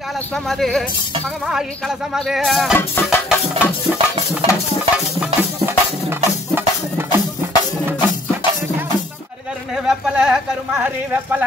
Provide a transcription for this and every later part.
கலசமது மகமாயி கலசமது வெப்பல கருமாரி வெப்பல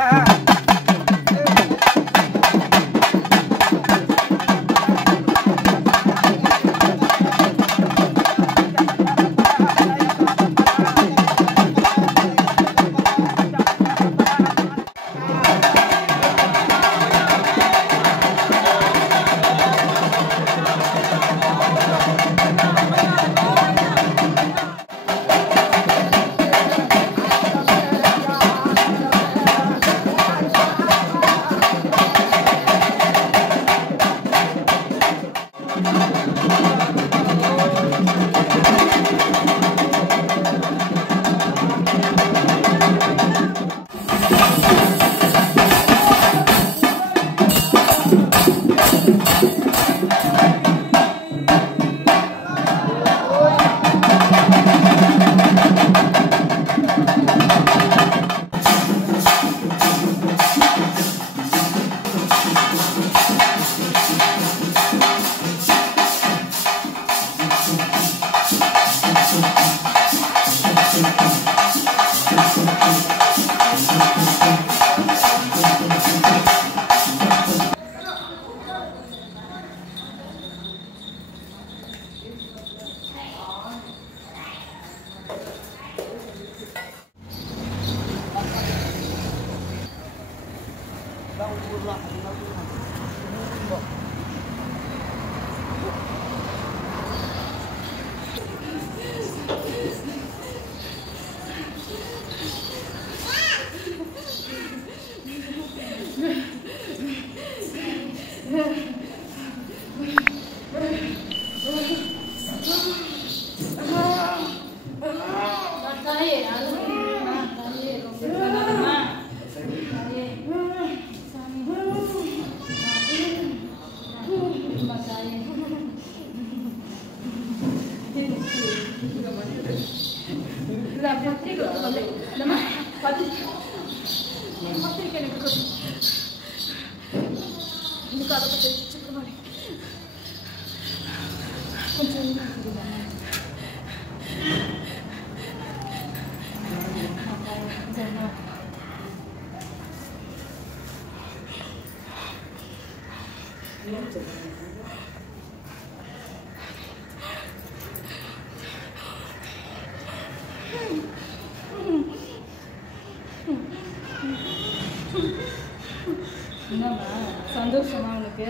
சந்தோஷமா உனக்கு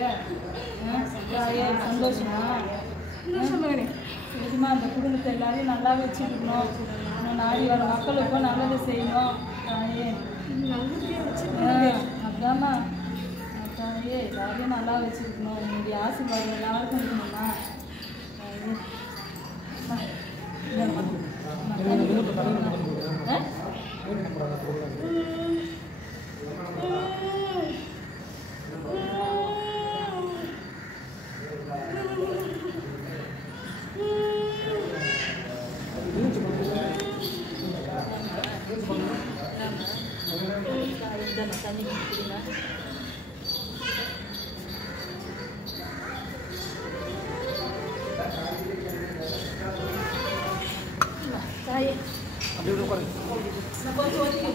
சந்தோஷமா இதுமா அந்த குடும்பத்தை எல்லாரையும் நல்லா வச்சுக்கணும். நாடி வர மக்களுக்கும் நல்லது செய்யணும். தாயே அதாம்மா தாயே எல்லாரையும் நல்லா வச்சுக்கணும். என்னுடைய ஆசீர்வாதம் எல்லாருக்கும் இருக்கணும்மா. தண்ணி குடிக்கிறீங்க. தாயே கொஞ்சம் ஒதுக்கி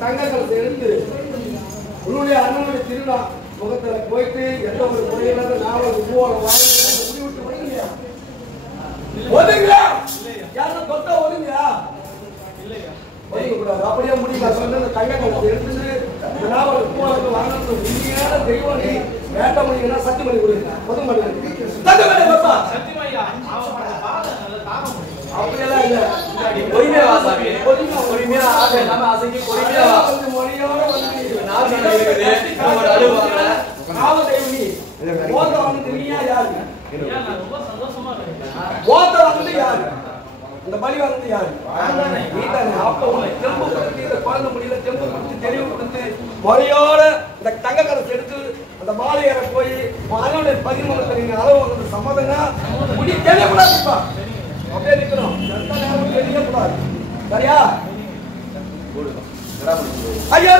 தங்க கலத்தை எடுத்து உன்னுடைய அண்ணனுடைய திருவிழா முகத்துல போயிட்டு எந்த ஒரு முறையில நாவல் பூவோட முடிவிட்டு ஒதுங்கயா ஒதுங்கயா யாரும் தொட்டா ஒதுங்கயா ஒதுங்கக்கூடாது அப்படியே முடியல சொன்ன அந்த தங்க கலத்தை எடுத்துட்டு நாவல் பூவோட வாங்கணும் உண்மையான தெய்வம் நீ வேட்ட முடியும்னா சத்தியமணி கொடுங்க ஒதுங்க சத்தியமணி பாப்பா சத்தியமையா நல்ல தாகம் அப்படியெல்லாம் இல்ல பொறுமையா வா சாமி பொறுமையா ஆசை இல்லாம ஆசைக்கு பொறுமையா வா வந்து மொழியோட வந்து நாள் இருக்குது ஒரு அழுவாங்க காவ தெய்வம் நீ ஓத வந்து நீயா யாரு நான் ரொம்ப சந்தோஷமா இருக்கேன் ஓத வந்து யாரு இந்த பலி வந்து யாரு நீதானே அப்ப உன்னை தெம்பு கொடுத்து இந்த குழந்தை முடியல தெம்பு கொடுத்து தெளிவு கொடுத்து முறையோட இந்த தங்க கரசு எடுத்து அந்த மாலையரை போய் அண்ணனுடைய பதிமூணு நீங்க அளவு வந்து சம்மதம்னா முடி தெரியக்கூடாதுப்பா அப்படியே நிக்கணும் எந்த நேரம் தெரியக்கூடாது சரியா ஐயா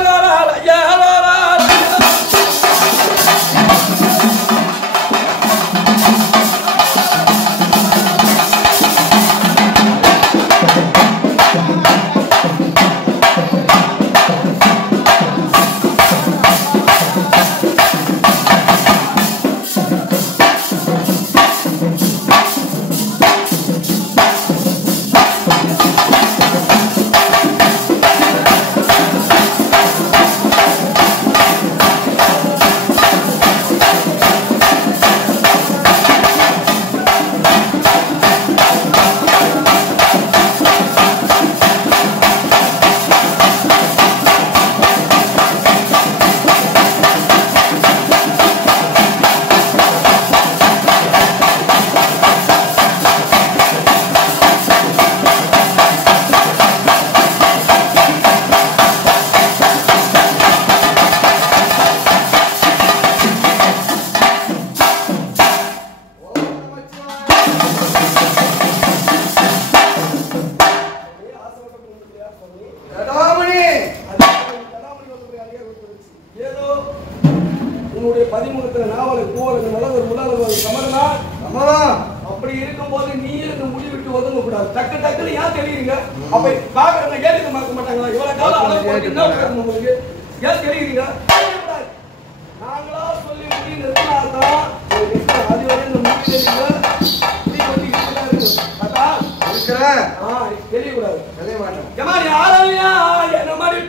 உன்னுடைய 13 நாவல் பூவலுக்கு நல்லது முன்னாள் சமரனா அப்படி இருக்கும்போது நீ இந்த முடி விட்டு ஒதுங்க கூடாது டக்கு டக்குன்னு ஏன் தெரியுங்க அப்ப பாக்குறவங்க ஏறிக்க பார்க்க மாட்டாங்களா இவ்வளவு காலம் அளவு போட்டு என்ன பண்ணணும் உங்களுக்கு ஏன் தெரியுறீங்க நாங்களா சொல்லி முடி நிறுத்தினால்தான் அது வரை இந்த முடி தெரியக்கூடாது தெரிய மாட்டேன் யாரையா என்ன மாதிரி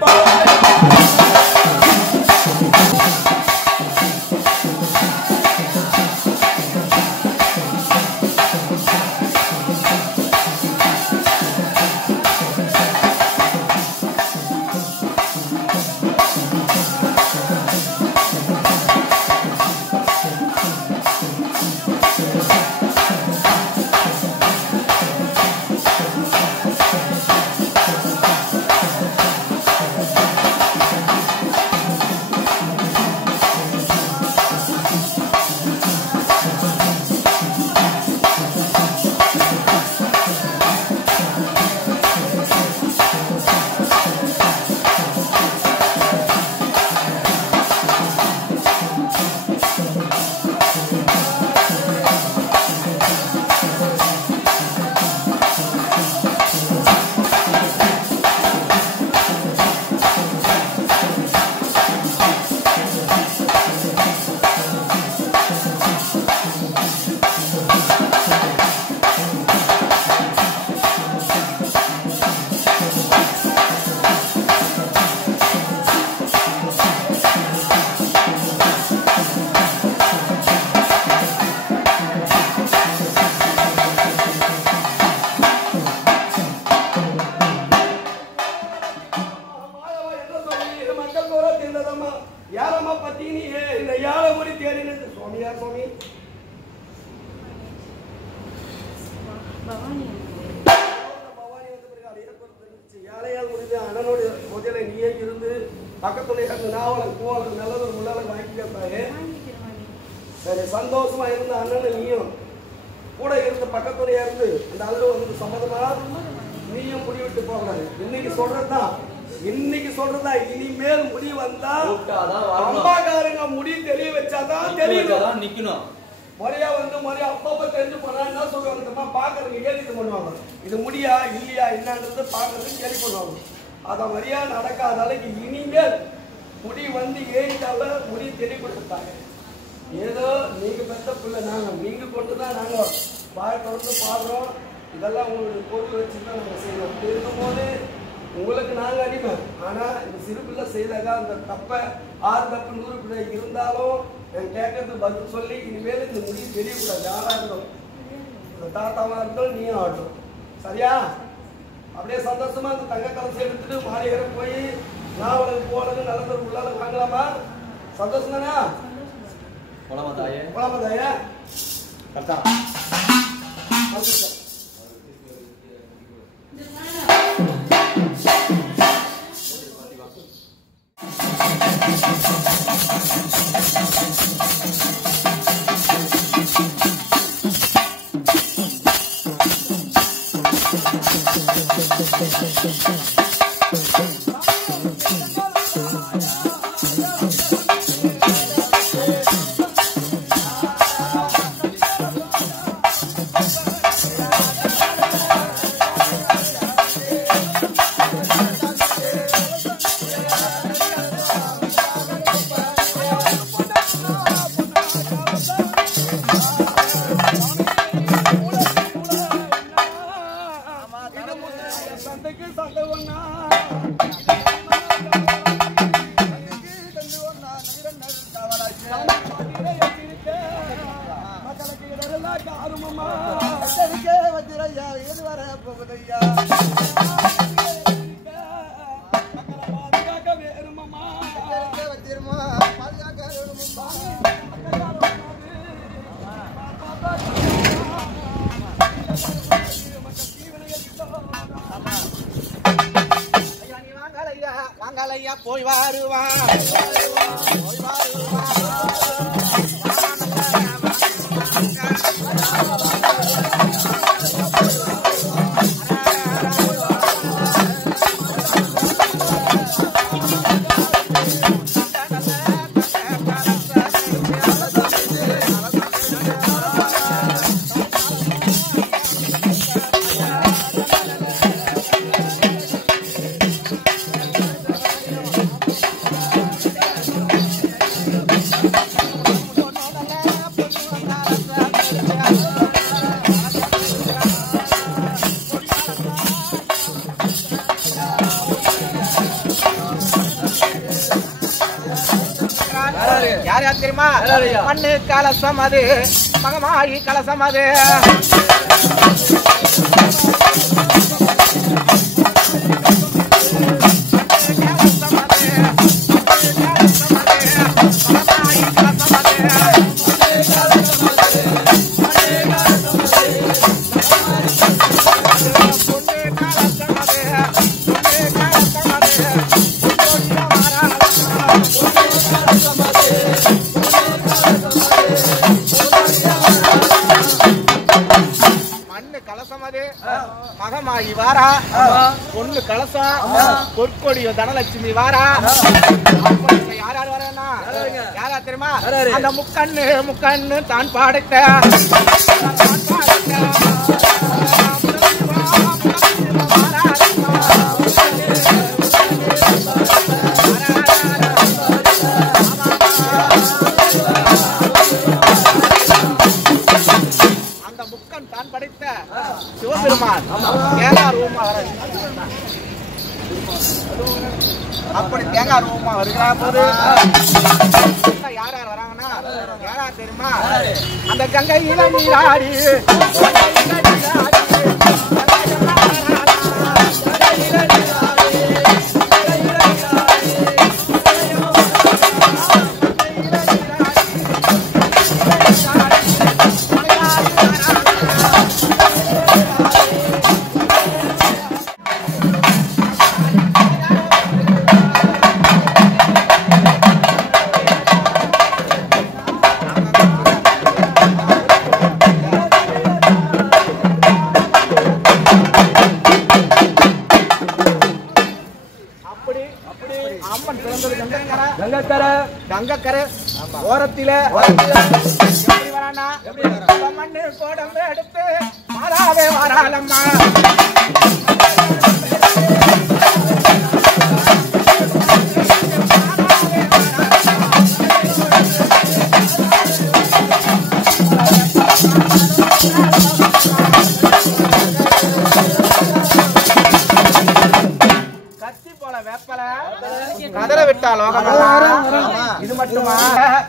யாரம்மா பத்தினி இந்த யாரை முடி தேடினது சுவாமியா சுவாமி பவானி வந்து யாரையால் முடிஞ்ச அண்ணனுடைய முதல நீயே இருந்து பக்கத்துடைய நாவலன் பூவலன் நல்லது முன்னாலும் வாங்கி கேட்பாரு சரி சந்தோஷமா இருந்த அண்ணன் நீயும் கூட இருந்து பக்கத்துடைய இருந்து அந்த அளவு வந்து சம்மதமா நீயும் முடிவிட்டு போகக்கூடாது இன்னைக்கு சொல்றதா இனிமேல் முடி வந்தா அம்மாக்காரங்க முடி தெரிய வச்சாதான் தெரியும் நிக்கணும் முறையா வந்து முறையா அப்பப்ப தெரிஞ்சு போறான் என்ன சொல்லுவாங்க பாக்குறதுக்கு கேள்வி பண்ணுவாங்க இது முடியா இல்லையா என்னன்றது பாக்குறதுக்கு கேள்வி பண்ணுவாங்க அதை மாதிரியா நடக்காத அளவுக்கு இனிமேல் முடி வந்து ஏறிட்டால முடி தெளிவுபடுத்தாங்க. ஏதோ நீங்க பெற்ற பிள்ளை நீங்க கொண்டுதான் நாங்க வாய் தொடர்ந்து பாடுறோம். இதெல்லாம் உங்களுக்கு பொருள் வச்சுதான் நாங்க செய்யறோம். அப்படி இருக்கும்போது உங்களுக்கு நாங்க அடிமை. ஆனா இந்த சிறு பிள்ளை செய்தாக்கா அந்த தப்பை 6 தப்பு 100 பிள்ளை இருந்தாலும் நான் கேட்கறது பதில் சொல்லி இனிமேல் இந்த முடி தெரியக்கூடாது. யாரா இருக்கணும், இந்த தாத்தாவா இருந்தாலும் நீயும் ஆடணும். சரியா? அப்படியே சந்தோஷமா அந்த தங்க கலசை எடுத்துட்டு மாளிகரை போய் நாவலுக்கு போனது நல்லது உள்ளால வாங்கலாமா? சந்தோஷம் தானே? குழம்பதாயா கரெக்டா? போய் வருவா யார் யார் தெரியுமா? மண்ணு கலசம் அது, மகமாயி கலசம் அது. மகமாயி வாரா, பொண்ணு கலசம், பொற்கொடியோ தனலட்சுமி வாரா. யார் யார் வரேன்னா யாரா தெரியுமா? அந்த முக்கண்ணு தான் பாடுத்த தான் படைத்த சிவபெருமான் தேங்காய் ரூபமா வர. அப்படி தேங்காய் ரூபமா வருகிற போது யார் யார் வராங்கன்னா யாரா தெரியுமா? அந்த கங்கையில நீராடி கங்கக்கரை ஓரத்தில எப்படி வரானா? மண்ணு கோடம்பு எடுத்து மாறாவே வராளம்மா. கதற விட்டா லோகம் இது மட்டுமா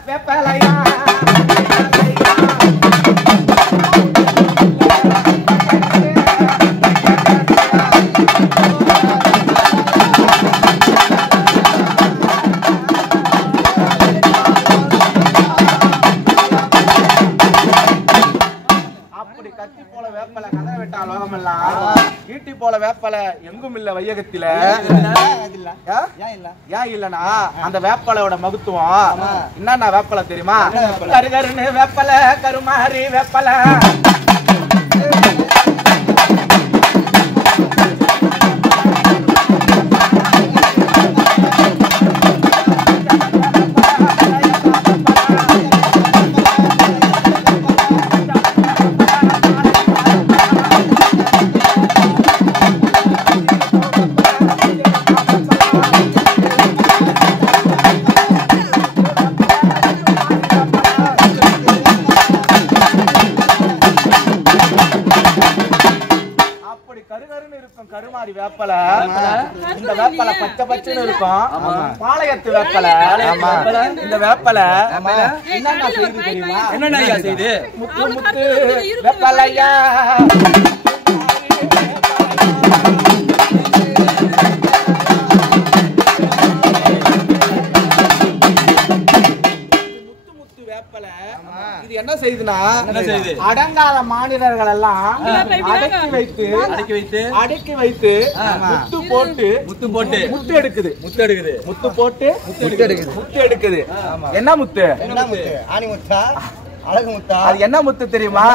வேப்பலையா ஈட்டி போல வேப்பல எங்கும் இல்ல வையகத்தில ஏன் இல்லனா அந்த வேப்பலையோட மகத்துவம் என்னன்னா வேப்பலை தெரியுமா? கருகருன்னு வேப்பல கருமாரி வேப்பல கருமாரி வேப்பல இந்த வேப்பல பச்சை பச்சைன்னு இருக்கும். பாளையத்து வேப்பல இந்த வேப்பல என்னென்ன செய்தி தெரியுமா? என்னென்ன செய்தி? முத்து முத்து வேப்பலையா இது என்ன செய்யுதுன்னா அடங்காத மாநிலர்கள் எல்லாம் அடக்கி வைத்து முத்து எடுக்குது. என்ன முத்து? ஆணி முத்தா அழகு முத்தா அது என்ன முத்து தெரியுமா?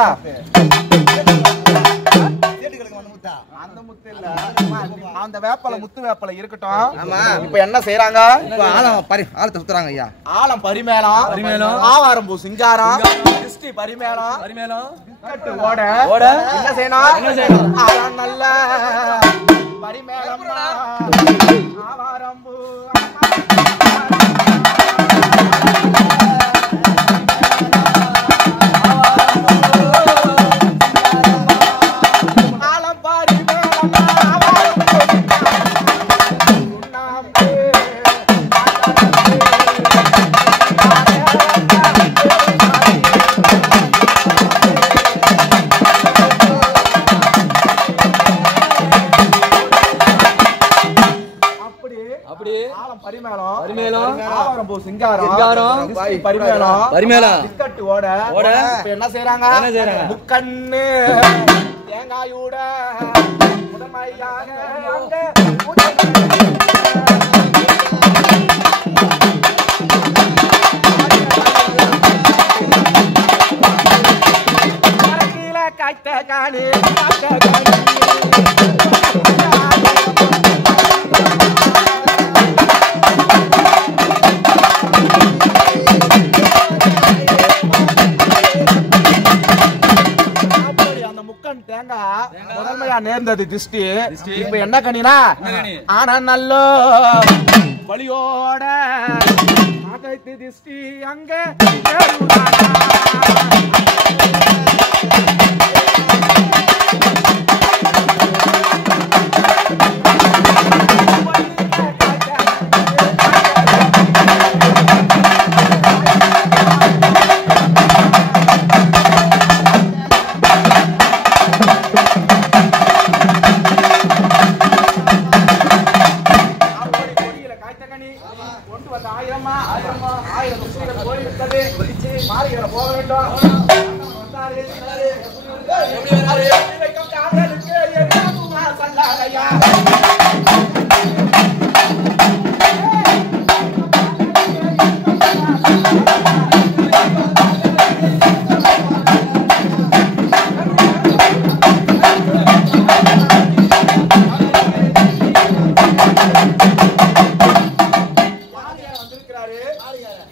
அந்த முத்து இல்ல, அந்த வேப்பல முத்து வேப்பல இருக்கட்டும். இப்ப என்ன செய்யறாங்க? ஆழத்தை சுத்துறாங்க ஐயா. ஆலம் பரிமேளம் ஆவாரம்பூ சிங்காரம் திருஷ்டி பரிமேளம் ஓட என்ன செய்யணும்? ஆலம் நல்ல பரிமேளம் ஆவாரம்பூ என்ன செய்யறாங்க? முக்கண்ணு தேங்காயோட முதன்மையாக காய்த்த காணி முதன்மையா நேர்ந்தது திருஷ்டி. இப்ப என்ன கணினா ஆனா நல்ல வழியோட திருஷ்டி அங்க போக வேண்டும்.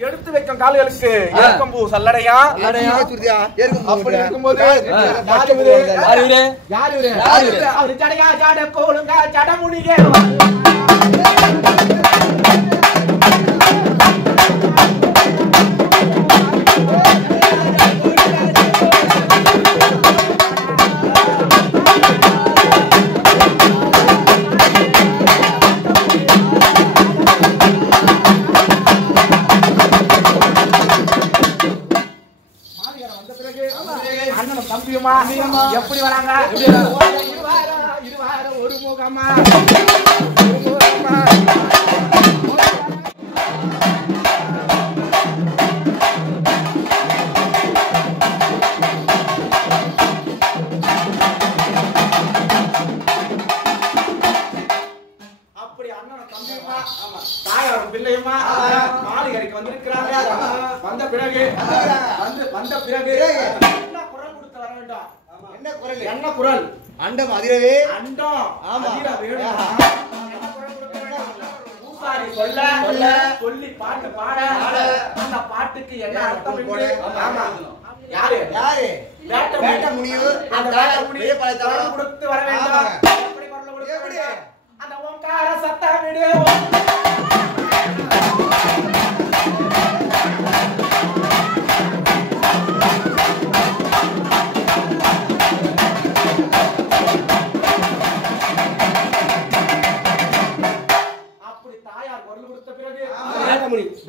எடுத்து வைக்கும் கால்களுக்கு ஏற்கம்பூ சல்லடையா அப்படி இருக்கும்போது அவரு ஜடையா ஜாட கோளுங்க ஜடமுனிகே தம்பியம்மா எப்படி வராங்க? இருவார ஒரு முகமா அப்படி அண்ணன் தம்பியம்மா தாயாரும் பிள்ளையுமா மாளிகைக்கு வந்திருக்கிறாங்க. வந்த பிறகு என்ன குரல் கொடுத்து வர வேண்டும்? என்ன குரல்? என்ன குரல்? அண்டம் அதிரவே. அண்டம் ஆமா. அதிர வேணும். என்ன குரல் கொடுக்க வேண்டும்? பூசாரி சொல்ல சொல்லி பாட்டு பாட அந்த பாட்டுக்கு என்ன அர்த்தம் என்று? ஆமா. யாரு? வேட்ட முடிவு. அந்த வேட்ட முடிவு குரல் கொடுத்து வர வேண்டும். எப்படி குரல் கொடுக்க வேண்டும்? அந்த ஓங்கார சத்தம் விடு. அப்படி தாயார் குரல் கொடுத்த பிறகு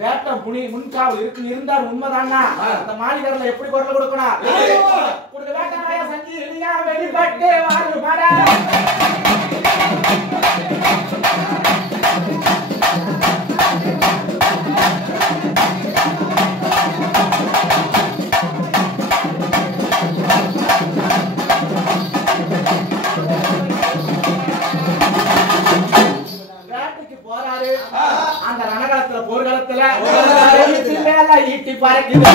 வேட்டமுனி முன்காவல் இருந்தார். உண்மைதானா? அந்த மாளிகர்ல எப்படி குரல் கொடுக்கணும்? கொடுக்க வேட்டனாய சங்கி எளியா வெளிப்பட்டு வாரு மாட. வேட்டைக்கு போறாரு. அந்த ரணகாலத்துல போர்க்காலத்துல மேல ஈட்டி பறக்குது.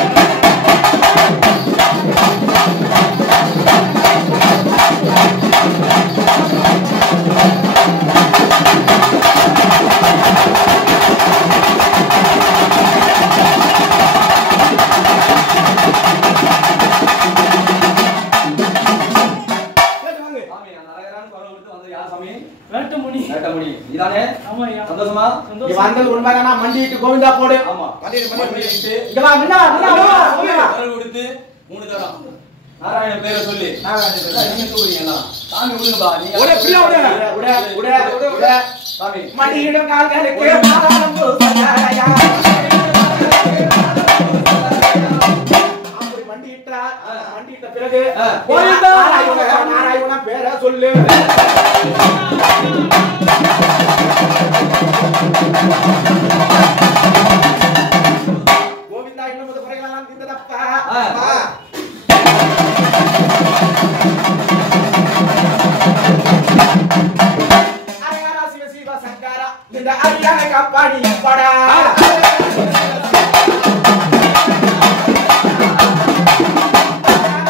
வேட்டமுனி. இதானே ஆமாய்யா. சந்தோஷமா? நீ வந்தது உண்மைதானா? மண்டிட்டு கோவிந்தா போடு. ஆமா. இங்க வா, முன்ன வா, குரல் கொடுத்து 3 தரம் நாராயண பேரை சொல்லி நீங்க கூறுறீங்களா? சாமி விடுங்கப்பா. நீங்க சாமி மண்டியிடும் கால்களுக்கு பாதாளம் பூசையாயா. அப்படி மண்டியிட்டார். மண்டியிட்ட பிறகு நாராயண பேரை சொல்லு. கோவிந்தா இன்னும் குறைகளெல்லாம் தீர்ந்ததப்பா. அரகரா சிவ சிவ சங்கரா இந்த அரியான கப்பாடி படா.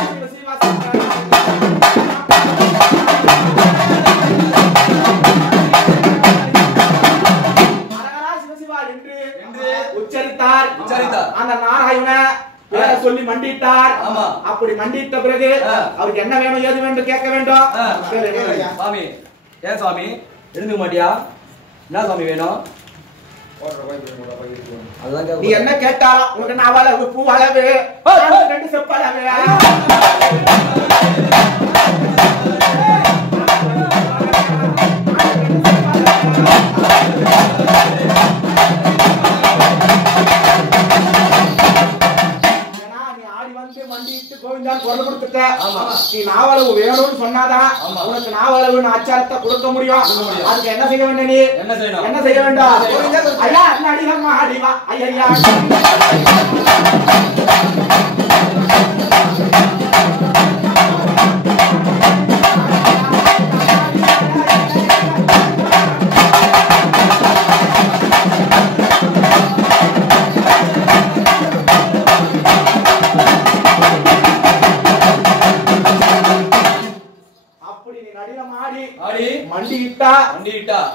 சிவ சிவ சங்கரா அரகரா சிவ சிவா என்று உச்சரித்தார். அந்த நாராயண பேரை சொல்லி மண்டிட்டார். ஆமா. அப்படி மண்டிட்ட பிறகு அவருக்கு என்ன வேணும் ஏது வேண்டும் கேட்க வேண்டும். சாமி ஏன் சாமி எழுந்துக்க மாட்டியா? என்ன சாமி வேணும்? நீ என்ன கேட்டாலும் உனக்கு நான் அளவு பூ அளவு 2 செப்பளவு. மண்டிட்டு கோவிந்தான் குரல் கொடுத்துட்ட. நீ நாவளவு வேணும்னு சொன்னாதான் உனக்கு நாவளவு அச்சாரத்தை கொடுக்க முடியும். அதுக்கு என்ன செய்ய வேண்டும்? நீ என்ன செய்ய வேண்டும்? ஐயா அடிவா அடிவா ஐயா.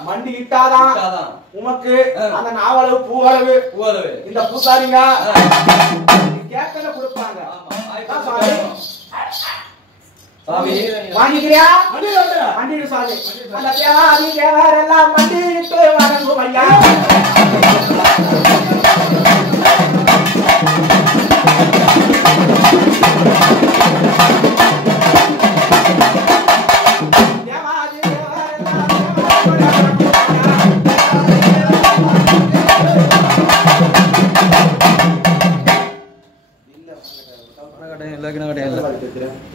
மண்டிட்டாதான் உமக்கு அந்த நாவளவு பூவளவு இந்த பூசாரிங்க கேட்கல கொடுப்பாங்க. வாங்கிக்கிறியா? மண்டிடு சாமி. அந்த தேவாதி தேவரெல்லாம் மண்டிட்டு வணங்கும் ஐயா.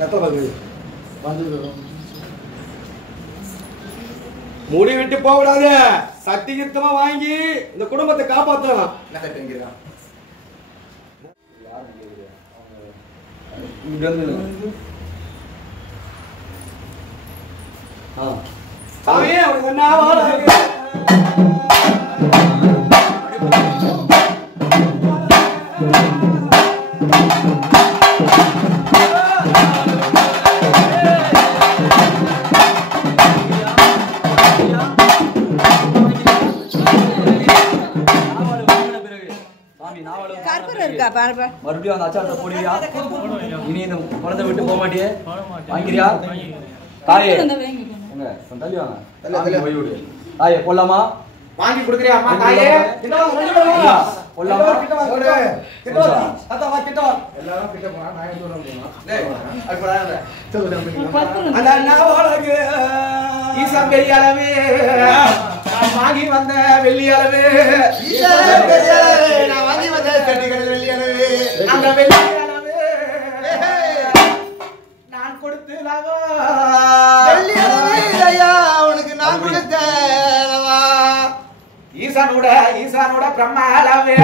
எத்தனை பங்கு முடி விட்டு போக கூடாது. சத்தியத்தமா வாங்கி இந்த குடும்பத்தை காப்பாற்றலாம். என்ன கட்டு வைக்கிறான் சாமி அவனுக்கு என்ன வாழ மறுபடியும் அந்த அச்சாரத்தை போடுவியா? இனி இந்த குழந்தை விட்டு போக மாட்டியே? வாங்கிறியா? தாயே தள்ளி வாங்க. போய் விடு. தாயே போடலாமா? வாங்கி கொடுக்குறியா அம்மா தாயே? போடலாமா? எல்லாரும் கிட்ட போனா நான் எங்க போறோம் ஈசன் பெரிய அளவு வாங்கி வந்த வெள்ளி அளவு நான் வாங்கி வந்த செட்டிகள் வெள்ளி அளவு அந்த வெள்ளி அளவு நான் கொடுத்து வெள்ளி அளவு இல்லையா உனக்கு நான் கொடுத்தேனவா ஈசானோட பிரம்ம அளவு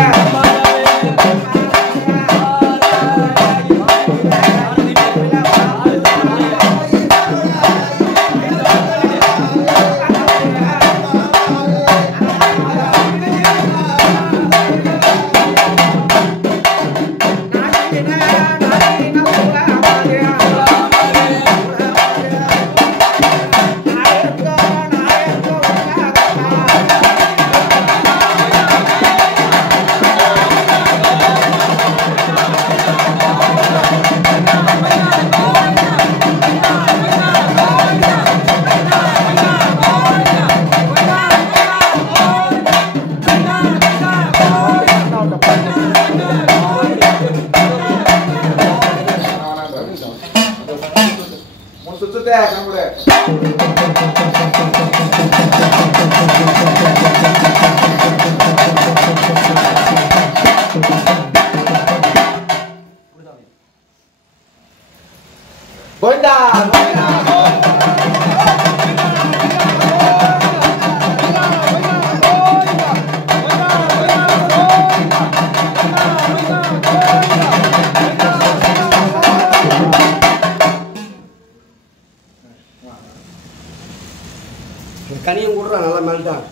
கனியும் கூடுறா நல்லா மேல்தான்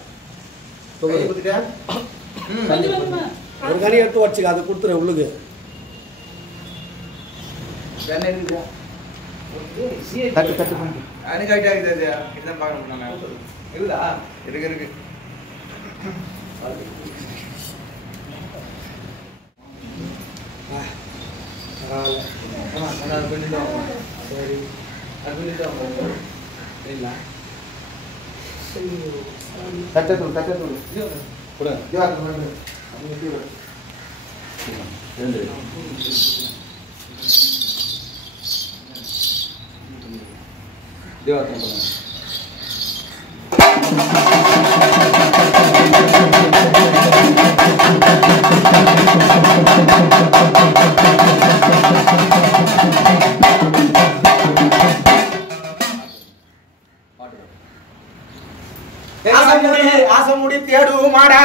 ஒரு கனி எடுத்து வச்சுக்க அதை கொடுத்துரு உள்ளுக்கு தட்டு தட்டு பண்ணி இதுதான் பார்க்கணும் இருக்குதா இருக்கு சரி தட்டத்தூள் ஆசமுடி தேடுமாடா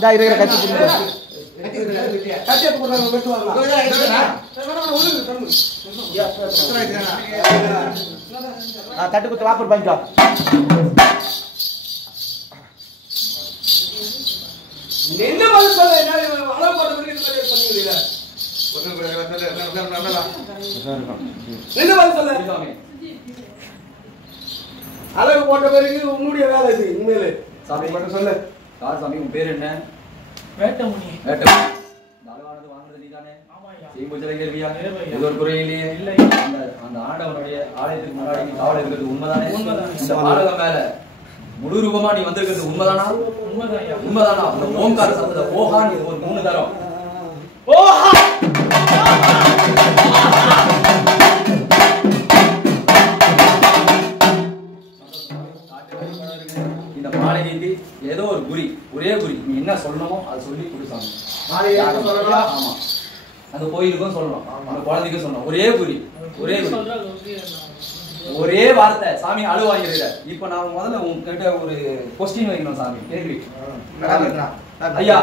இந்த இருக்கிற கத்தி பிடிங்க. கத்தி எடுத்து போடுறாங்க வெட்டு வரலாம். தட்டு குத்து வாப்பர் பண்ணிக்கோ. என்ன பதில் சொல்ல என்ன அளவு போட்ட பிறகு பண்ணுவீங்க என்ன பதில் சொல்ல அளவு போட்ட பிறகு உன்னுடைய வேலை இது உண்மையிலே சாமி மட்டும் சொல்லு. யார் சாமி உன் பேர் என்ன? வேட்டமுனி. வேட்டமுனி. தாழ்வானது வாங்குறது நீதானே? ஆமாய்யா. செய்யும்போது கேள்வியா? நிறைவேறியா. இது ஒரு குறை இல்லையே. இல்லை. அந்த ஆண்டவனுடைய ஆலயத்துக்கு முன்னாடி நீ காவல் இருக்கிறது உண்மைதானே? உண்மைதான். இந்த பாலகம் மேல முழு ரூபமா நீ வந்திருக்கிறது உண்மைதானா? உண்மைதான்யா. உண்மைதானா? அந்த ஓம்கார சப்த ஓஹான் இது ஒரு 3 தரம். ஓஹா! இந்த மாளிகைக்கு ஏதோ ஒரு குறி, ஒரே குறி. நீ என்ன சொல்லணுமோ அதை சொல்லி கொடுத்தாங்க. மாளிகைக்கு சொல்லலாம். ஆமா. அந்த கோயிலுக்கும் சொல்லணும், அந்த குழந்தைக்கும் சொல்லணும். ஒரே குறி, ஒரே குறி, சொல்றது வந்து ஒரே வார்த்தை. சாமி அழு வாங்கிடுற. இப்ப நான் முதல்ல உங்ககிட்ட ஒரு கொஸ்டின் வைக்கணும் சாமி. கேள்வி. ஐயா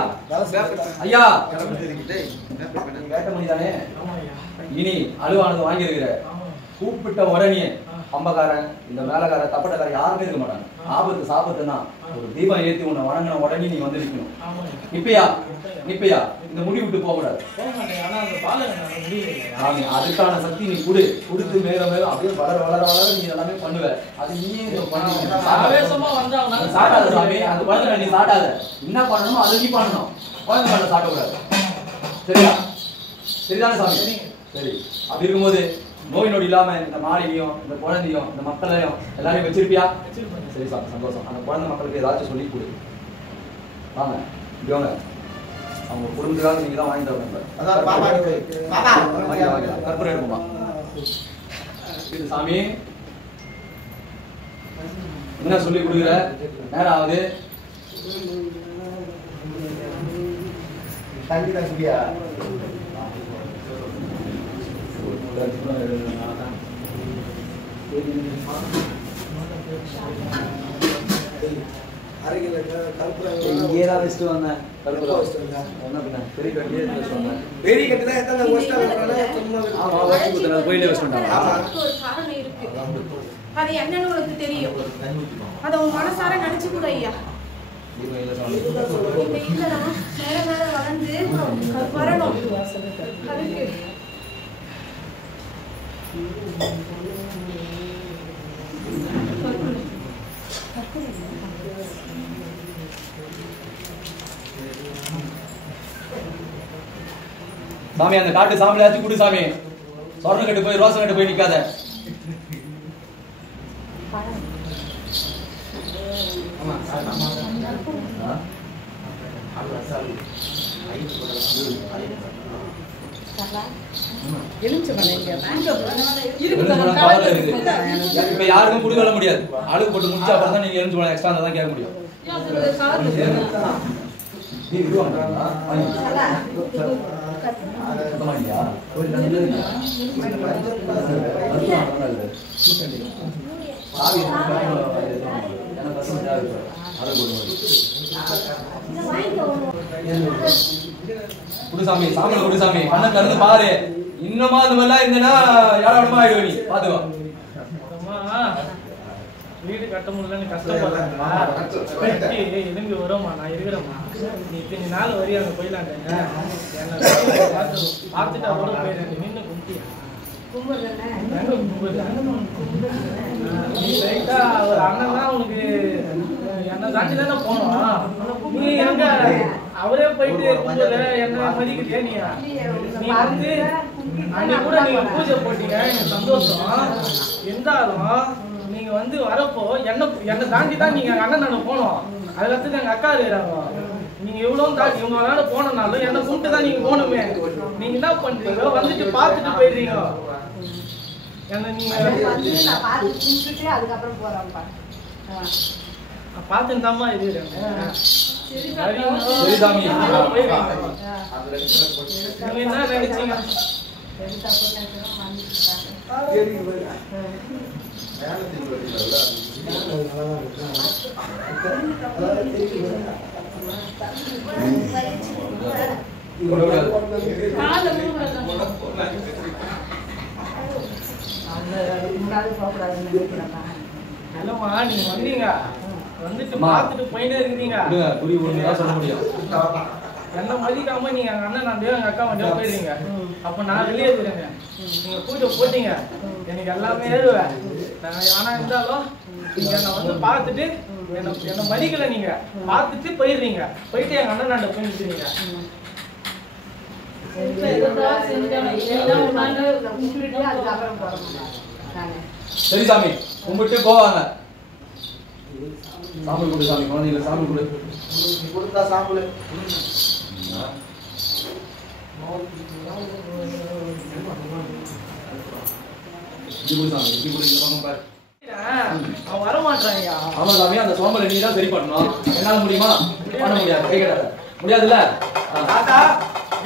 ஐயா வேட்டமணி தானே? ஆமாய்யா. இனி அழுவானது வாங்கியிருக்கிற. ஆமா. கூப்பிட்ட உடனே அம்பக்காரன் இந்த மேலக்காரன் தப்பட்டக்காரன் யாருமே இருக்க மாட்டாங்க. ஆபத்து சாபத்துனா ஒரு தீபம் ஏத்தி உன்னை வணங்கின உடனே நீ வந்து நிற்கணும். ஆமாய்யா. நிப்பையா இந்த முடி விட்டு போக கூடாது. போக மாட்டேன். ஆனா அந்த பாலகன் முடியலையா. சாமி அதுக்கான சக்தி நீ கொடுத்து மேலும் மேலும் அப்படியே வளர வளர வளர நீ எல்லாமே பண்ணுவ. அது நீயே ஆவேசமா வந்தா அவனால சாட்டாத சாமி. அந்த குழந்தை நீ சாட்டாத. என்ன பண்ணணுமோ அதை நீ பண்ணணும். குழந்தை மேல சாட்ட கூடாது. சரியா? சரிதானே சாமி? சரி. அப்படி இருக்கும்போது நோய் நொடி இல்லாம இந்த மாளிகையும் இந்த குழந்தையும் இந்த மக்களையும் எல்லாரையும் வச்சிருப்பியா? சரி சாமி, சந்தோஷம். அந்த குழந்தை மக்களுக்கு ஏதாச்சும் சொல்லி கொடு. வாங்க இப்படி வாங்க. அவங்க குடும்பத்துக்காக நீங்க தான் வாங்கி தரணும். கற்பூரம் எடுக்குமா சாமி? என்ன சொல்லி கொடுக்குற? நேரம் ஆகுது. தண்ணி தான் குடியா. இங்கேதான் வச்சுட்டு வந்தேன். பெரிய கட்டியே வச்சுட்டு வந்தேன். பெரிய கட்டுதான் எத்தனை வருஷம் ஆமா, வச்சு கொடுத்தேன். கோயிலே வச்சுட்டு வந்தாங்க. அதுக்கு ஒரு காரணம் இருக்கு. அது என்னன்னு உனக்கு தெரியும். அத உன் மனசார நினைச்சு கூட ஐயா. இந்த இல்லறம் நேர நேர வளர்ந்து அது வரணும். அதுக்கு சாமி அந்த காட்டு சாம்பிளாச்சும் குடு சாமி. சொர்ண கட்டு போய் ரோசன் கட்டு போய் நிக்காத. இப்ப யாருக்கும் குடுக்க முடியாது. ஆளு போட்டு முடிச்சா அப்புறம் தான் நீங்க எழுந்து எக்ஸ்ட்ரா தான் கேட்க முடியும். நீ குடுசாமி சாமி குடுசாமி கண்ணை திறந்து பாரு. இன்னமா அந்த மாதிரிலாம் இருந்தேன்னா ஏழாவிடமா ஆயிடுவ. நீ பாத்துக்கோ. வீடு கட்ட முடியலன்னு கஷ்டப்படுறாங்க. எலும்பி வரும்மா, நான் இருக்கிறேம்மா. நீ இத்தனை நாள் வரையும் அங்கே போயிடலாங்க. என்னை பார்த்துட்டா கூட போயிடுறேன். நின்று கும்பிட்டியா? நீ ரைட்டா ஒரு அண்ணன் தான் உனக்கு என்ன தாண்டி தானே போனோம். நீ எங்க அவரே போயிட்டு கும்பல என்ன மதிக்கிறியா? நீ வந்து அன்னைக்கு கூட நீங்க பூஜை போட்டீங்க, எனக்கு சந்தோஷம். இருந்தாலும் நீங்க வந்து வரப்போ என்ன தாண்டி தான் நீங்க அண்ணன் போனோம். அதுல இருந்து எங்க அக்கா இருக்கிறாங்க. நீங்க எவ்வளவு தாண்டி இவங்களால போனனாலும் என்ன கூப்பிட்டு தான் நீங்க போகணுமே. நீங்க என்ன பண்றீங்க? வந்துட்டு பார்த்துட்டு போயிடுறீங்க. என்ன நீங்க பார்த்துன்னு தாம்மா இருக்கிறேன். என்ன நினைச்சீங்க? காலை மூடுறதா இல்லம்மா நீங்க வந்தீங்க வந்துட்டு அம்மா. பார்த்துட்டு போயிட்டே இருக்கீங்க புரிய ஒண்ணுதான் சொல்ல முடியும். என்ன மதிக்காம நீங்க எங்க அண்ணன் வண்டியோ எங்க அக்கா வண்டியோ போயிடுறீங்க. அப்ப நான் வெளியே இருக்கிறேங்க. நீங்க பூஜை போட்டீங்க எனக்கு எல்லாமே ஏறுவேன். நான் ஆனா இருந்தாலும் நீங்க என்ன வந்து பார்த்துட்டு என்ன மதிக்கல. நீங்க பார்த்துட்டு போயிடுறீங்க. போயிட்டு எங்க அண்ணன் போய் நிற்கிறீங்க. சரி சாமி கும்பிட்டு போவாங்க. சாமி கொடு சாமி, குழந்தைகளை சாமி கொடு. கொடுத்தா சாம்பல் அவன் வரமாட்டாங்க. ஆமா சாமி, அந்த சோம்பலை நீ தான் சரி பண்ணணும். என்னால முடியுமா? பண்ண முடியாது. கை கட்டாத. முடியாதுல்ல? தாத்தா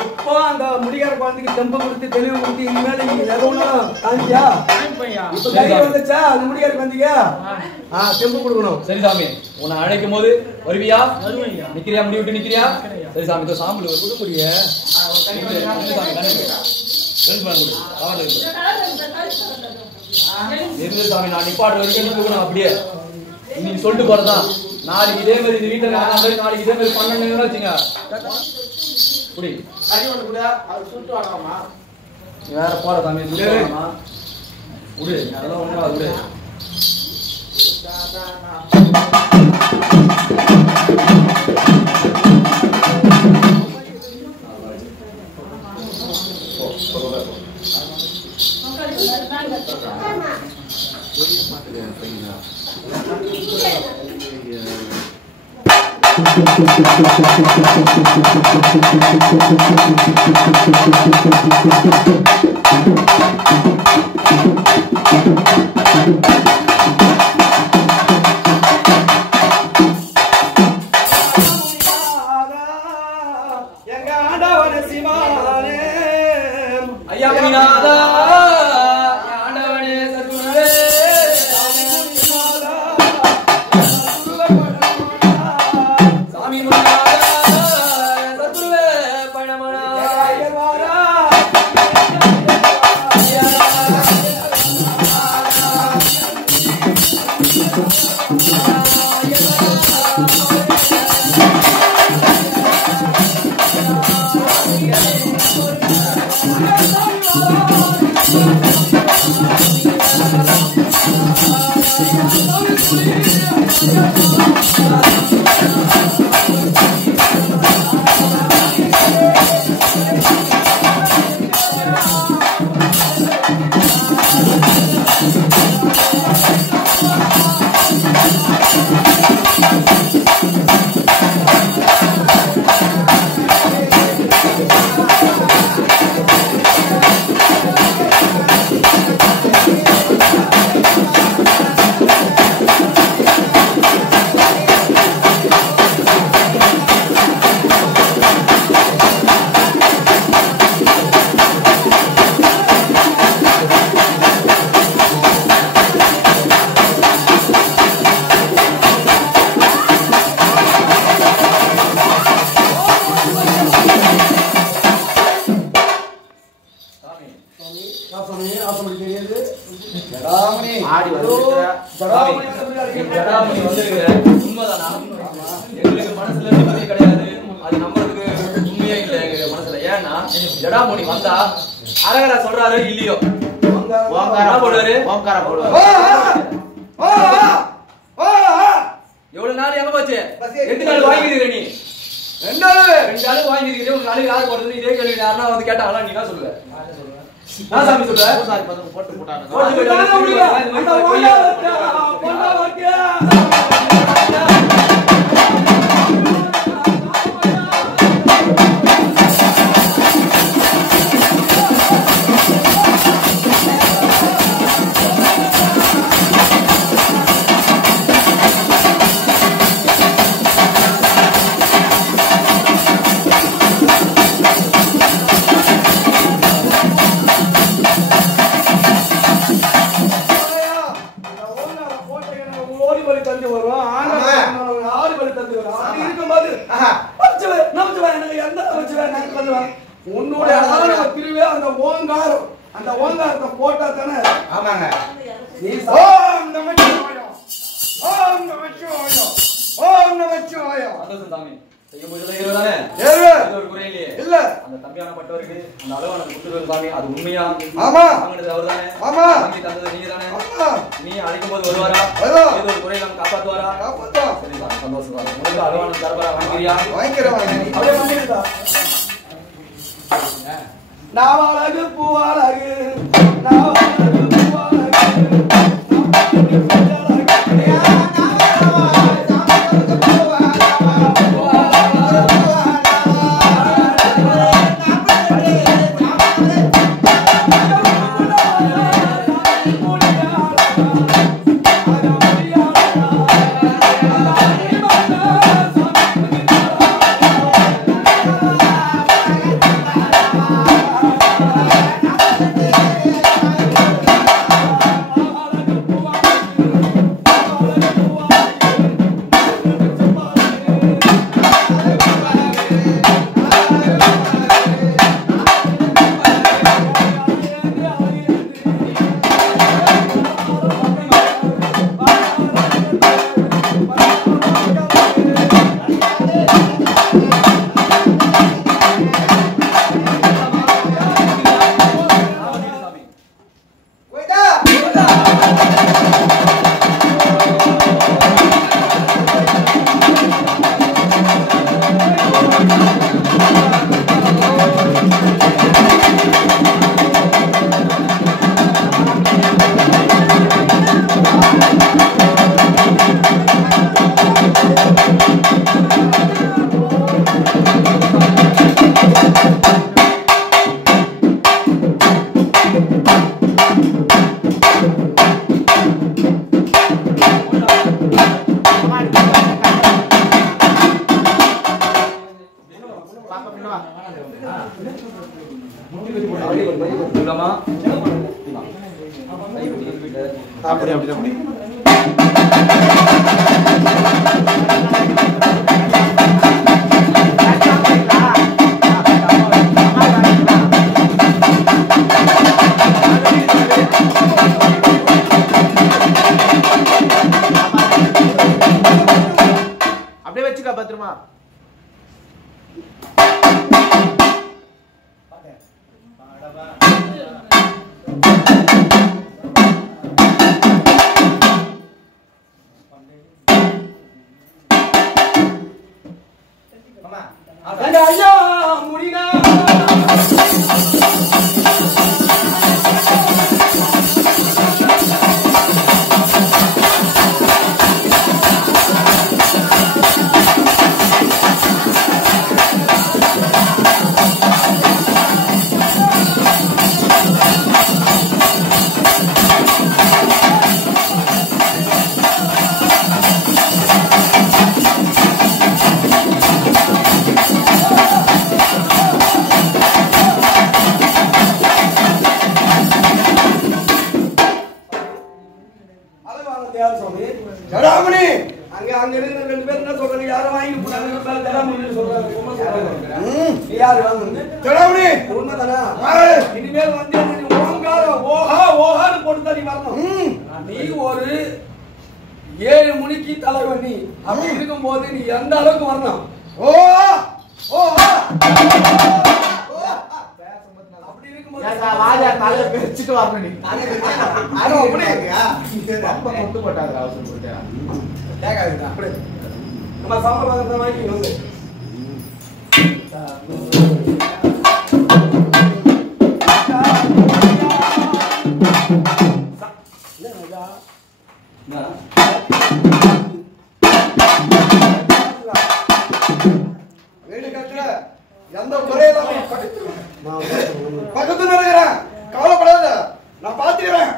இப்போ அந்த முடிகார குழந்தைக்கு தெம்பு கொடுத்து தெளிவு கொடுத்து இனிமேல் நீங்க எதுவும் தாங்கியா பையா இப்போ தைரியம் வந்துச்சா அந்த முடிகார குழந்தைங்க தெம்பு கொடுக்கணும். சரி சாமி, உன்னை அழைக்கும் போது வருவியா? வருவையா நிக்கிறியா? முடி விட்டு நிக்கிறியா? நிக்கிறேன். சரி சாமி, சாம்பல் கொடுக்கக்கூடிய சாமி நான் நிப்பாட்டு வரைக்கும் போகணும். அப்படியே இன்னைக்கு சொல்லிட்டு போறதான். நாளைக்கு இதே மாதிரி இந்த வீட்டுல நாளைக்கு இதே மாதிரி பண்ணணும்னு வச்சுங்க. குடி நீ வேற போற சாமி. விடு, அதெல்லாம் ஒண்ணும் விடு. எங்க ஆண்டவன சிவானே ஐயா மணிநாதா, ஆண்டவனே சத்குருவே, சாமி மணிநாதா, சத்குருவே பணமனா, ஜடாமணி வந்திருக்கிற உண்மைதானா? எங்களுக்கு மனசுல நிம்மதி கிடையாது. அது நம்புறதுக்கு உண்மையே இல்லை எங்க மனசுல. ஏன்னா ஜடாமணி வந்தா அரகரா சொல்றாரு இல்லையோ, என்ன போடுவாரு? எவ்வளவு நாள் எங்க போச்சு? 2 நாள் வாங்கிருக்க நீ. 2 நாள் வாங்கிருக்கீங்க. ஒரு நாளைக்கு யாரு போடுறது? இதே கேள்வி யாருன்னா வந்து கேட்டாங்களா? நீ என்ன சொல்லுவ? நான் சாமி சொல்றேன். போட்டு ஓடி பலி தந்து வரும். ஆறு பலி தந்து வரும். அப்படி இருக்கும்போது நமச்சுவேன் எனக்கு எந்த நமச்சுவேன் நான் சொல்லுவேன் உன்னுடைய ஆணவ திருவே அந்த ஓங்காரத்தை போட்டா தானே ஆமாங்க நீ ஓம் நமச்சிவாயம் ஓம் நமச்சிவாயம் ஓம் நமச்சிவாயம் சந்தோஷம் சாமி செய்யும் போது ஏறுவதானே ஒரு குறை இல்லையே இல்ல அந்த தம்பியானப்பட்டவருக்கு அந்த அளவான கொடுத்துருவது சாமி அது உண்மையா ஆமா வாங்கினது அவர்தானே ஆமா வாங்கி தந்தது நீங்க தானே ஆமா நீ அழைக்கும் போது வருவாரா ஏதோ ஒரு குறை நம்ம காப்பாத்துவாரா காப்பாத்துவா சரி சாமி சந்தோஷம் சாமி உங்களுக்கு அளவான தரபரா வாங்கிறியா வாங்கிக்கிறேன் அப்படியே வாங்கிருந்தா நாவலகு பூவாலகு நாவலகு பூவாலகு அப்படி அப்படி அப்படி அப்படியே வச்சுக்க பத்திரமா ஐயா முடினா ஜடாமணி அங்க இருக்கிற ரெண்டு பேர் என்ன சொல்றாங்க யாரும் வாங்கி போறாங்க ஜடாமணி சொல்றாங்க நீ யாரு வாங்க ஜடாமணி உண்மைதானா இனிமேல் வந்து ஓங்கார ஓஹா ஓஹான்னு போட்டு நீ வரணும் நீ ஒரு 7 மணிக்கு தலைவன் நீ அப்படி இருக்கும் போது நீ எந்த அளவுக்கு வரணும் ஓ ஓஹா ராஜா தலையை பிரிச்சுட்டு வரணும் நீ கொண்டு போட்டாங்க அவசரம் போட்டு நம்ம சாப்பிட வாங்கி வந்து வீடு கட்டுற எந்த குறையில பக்கத்துல இருக்கிறேன் கவலைப்படாத நான் பாத்துக்கிறேன்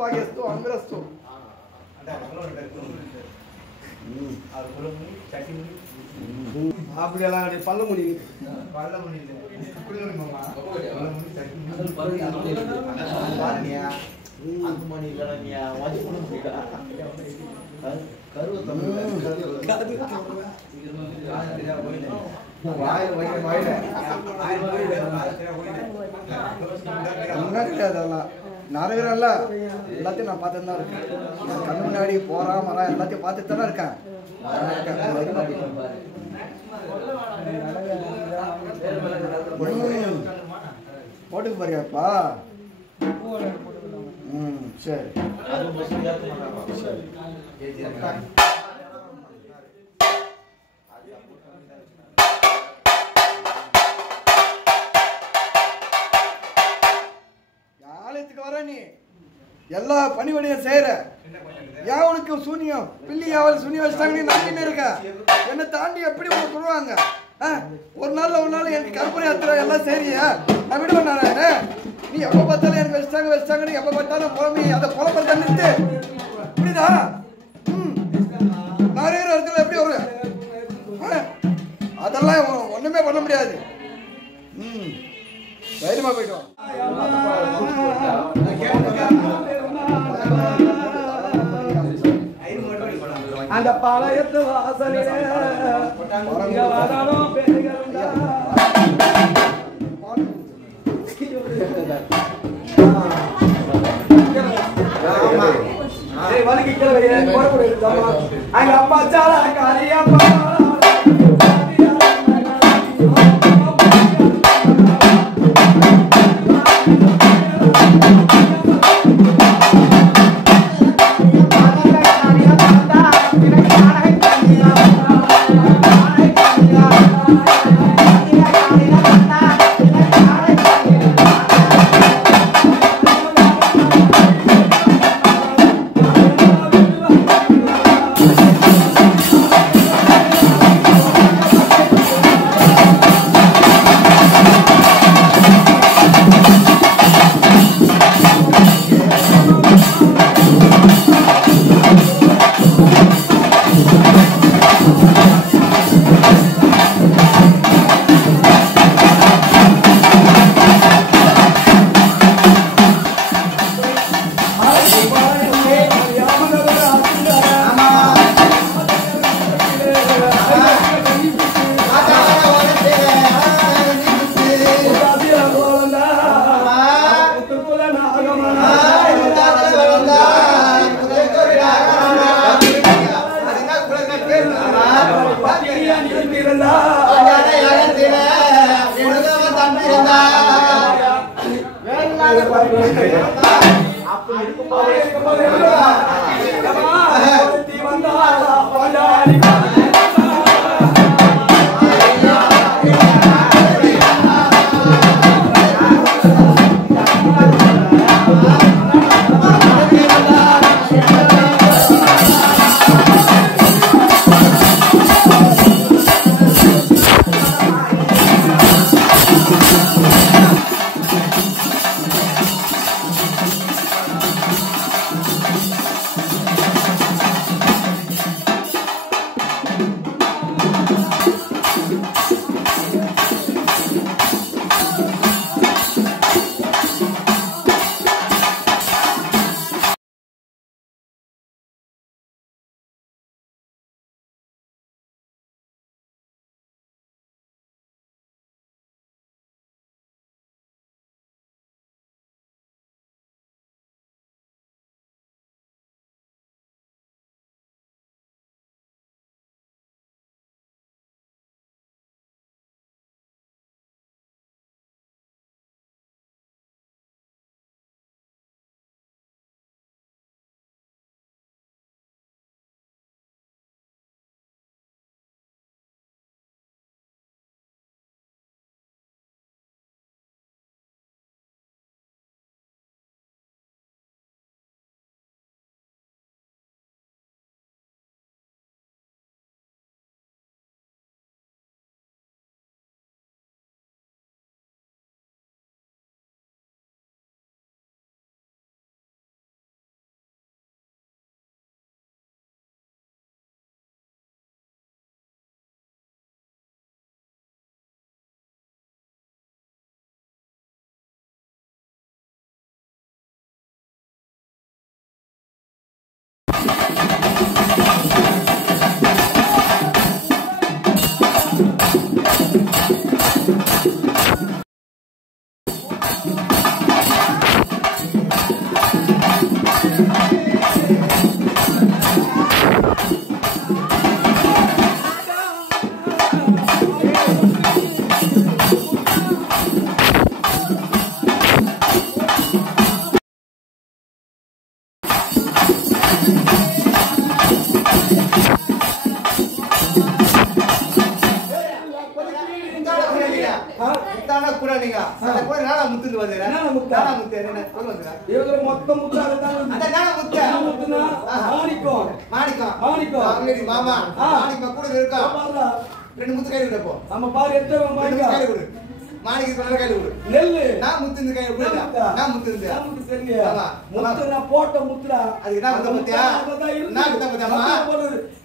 ಭಾಗ್ಯಸ್ತು ಅಂಗ್ರಸ್ತು அப்படியெல்லாம் பல்ல முடியுது அதெல்லாம் நிறைவேறல எல்லாத்தையும் நான் பார்த்துட்டு தான் இருக்கேன். கண்ணு முன்னாடி போறா மரா எல்லாத்தையும் பார்த்துட்டு தானே இருக்கேன். போட்டுக்கு பாருப்பா. சரி ஆலயத்துக்கு வர நீ எல்லா பணிவடையும் செய்யற. ஏன் உனக்கு சூனியம் பில்லி அவள் சூனியம் வச்சுட்டாங்க, நீ நம்பின்னு இருக்க. என்னை தாண்டி எப்படி உனக்கு சொல்லுவாங்க? ஒரு நாள் எனக்கு கற்பனை அத்துற எல்லாம் சரியா நான் விடுவேன். நானே நீ எப்ப பார்த்தாலும் எனக்கு வச்சுட்டாங்க நீ எப்ப பார்த்தாலும் புலம்பி அதை புலம்பை தந்துட்டு புரியுதா? நிறைய இடத்துல எப்படி வரும் அதெல்லாம் ஒண்ணுமே பண்ண முடியாது. தைரியமா போயிட்டு அந்த பாளையத்து வாசலிலே அங்க அப்பா சாலா காரியப்பா முத்தா முத்து என்ன சொல்லுங்க இவங்க மொத்த முத்தா அந்த நான முத்து முத்துனா மாணிக்கம் மாணிக்கம் அங்கடி மாமா மாணிக்கம் கூட இருக்கா பாருடா ரெண்டு முத்து கையில விடு போ நம்ம பாரு எத்தனை மாணிக்கம் கையில விடு மாணிக்கம் பண்ணல கையில விடு நெல்லு நான் முத்து இந்த கையில விடு நான் முத்து இந்த நான் முத்து சரிங்க முத்து நான் போட்ட முத்துடா அது என்ன முத்து பத்தியா நான் முத்து பத்தியா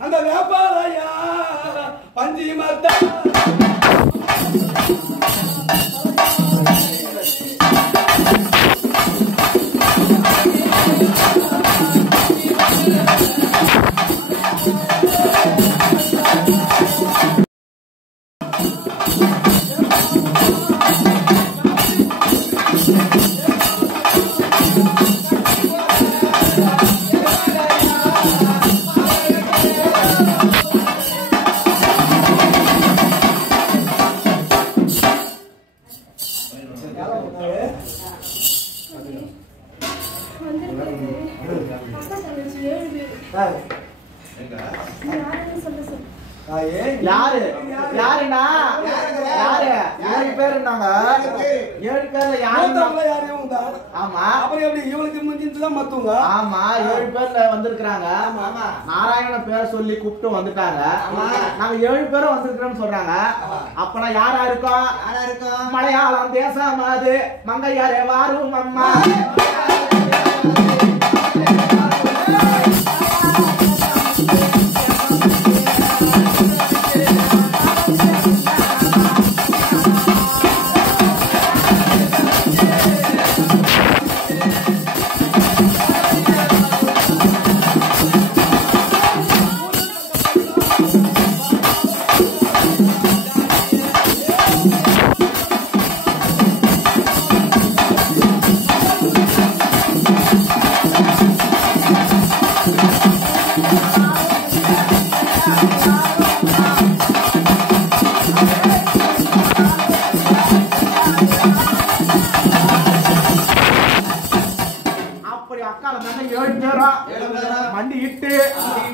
அந்த வியாபாரையா பஞ்சி மத்தா யாருன்னா யாரு 7 பேர் இருந்தாங்க 7 பேர்ல யாரு ஆமா அப்புறம் எப்படி இவளுக்கு முடிஞ்சிட்டு தான் மத்தவங்க ஆமா 7 பேர்ல வந்திருக்காங்க நாராயண பேரை சொல்லி கூப்பிட்டு வந்துட்டாங்க நாங்க 7 பேரும் வந்திருக்கிறோம்னு சொல்றாங்க அப்பனா யாரா இருக்கோம் மலையாளம் தேசம் அது மங்கையாரே வாரும் அம்மா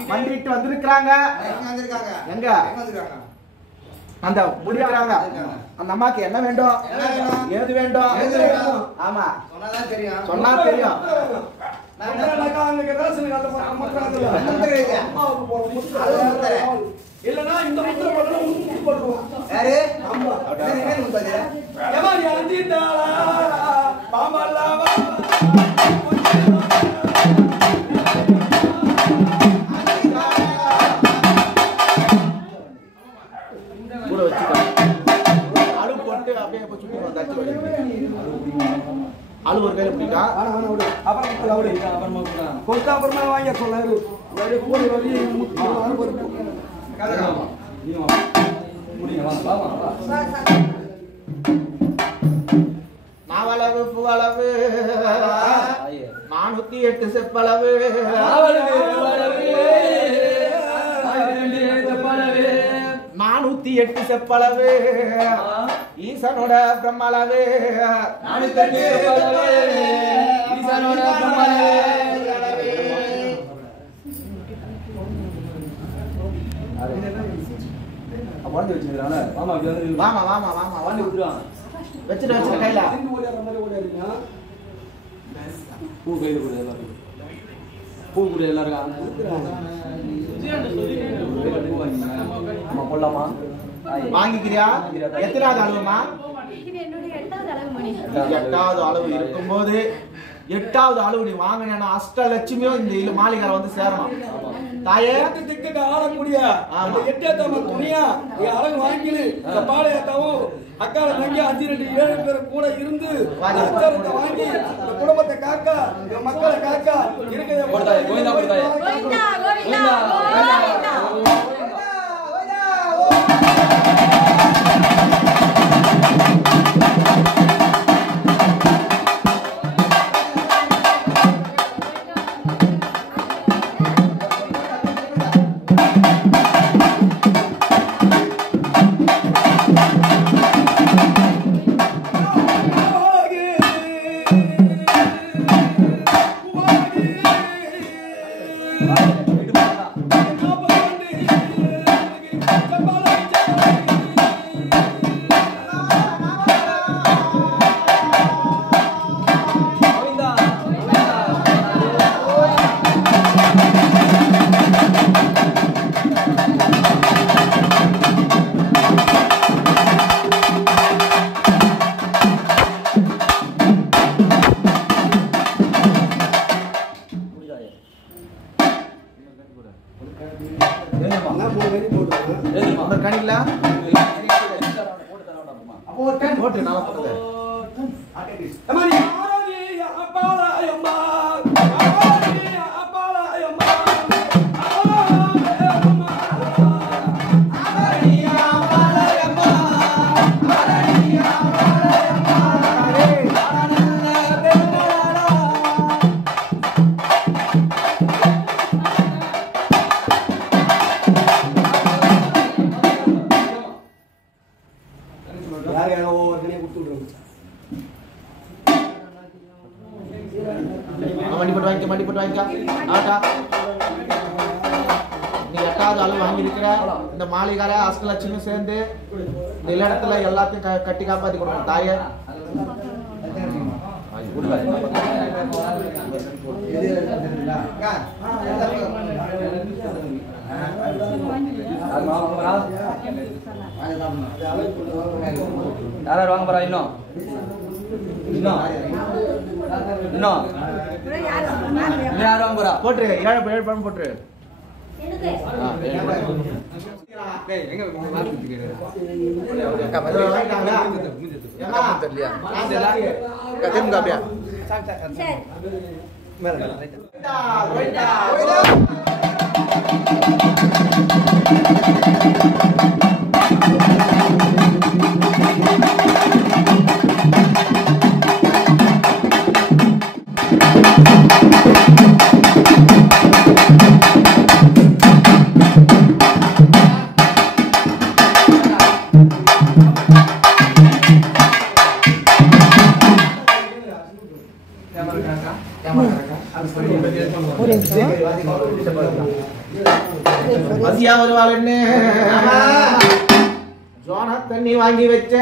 மண்டிட்டு வந்திருக்காங்க எங்க அந்த முடியாங்க அந்த அம்மாக்கு என்ன வேண்டும் ஏது வேண்டும் ஆமா சொன்னா தெரியும் இல்லனா இந்த முத்து போடுறோம் முத்து போடுறோம் யாரு ஆமா என்ன முத்து ஏமா நீ அஞ்சிட்டாளா பாமல்லாவா கூட வச்சுக்க ஆளு போட்டு அப்படியே போய் சுத்தி வந்தாச்சு ஆளு ஒரு கையில பிடிக்கா அப்புறம் கொடுத்தா அப்புறமா வாங்க சொன்னாரு நிறைய கூலி வரி நாவளவு பூவளவு 408 செப்பளவு எட்டு செப்பளவு ஈசனோட பிரம்மளவு ஈசனோட பிரம்மளவு வாமா வாமா வாமா வாண்டி விட்டுருவாங்க வச்சுட்டு கையில பூ கையில கூட எல்லாரும் பூ கூட எல்லாரும் போடலாமா வாங்கிக்கிறியா எத்தனாவது அளவுமா எட்டாவது அளவு இருக்கும்போது 8வது அளவு நீ வாங்கினா அஷ்டலட்சுமியும் இந்த மாளிகை வந்து சேரணும் தாயே திக்கு ஆடக்கூடிய அந்த 8 துணியா நீ அழகு வாங்கினு இந்த பாளையத்தாவும் அக்கால தங்கி 5-2-7 பேர் கூட இருந்து அச்சரத்தை வாங்கி இந்த குடும்பத்தை காக்க இந்த மக்களை காக்க Bye. வண்டி போட்டு வாங்கிக்க ஆட்டா நீ 8வது அளவு வாங்கியிருக்கிற இந்த மாளிகார அஷ்டலட்சுமி சேர்ந்து இந்த இடத்துல எல்லாத்தையும் கட்டி காப்பாத்தி கொடுக்கணும் தாயே. யாராவது வாங்க போறா? இன்னும் யாரும் வாங்க போறா? போட்டுரு 7 பழம் போட்டுரு. தண்ணி வாங்கி வச்ச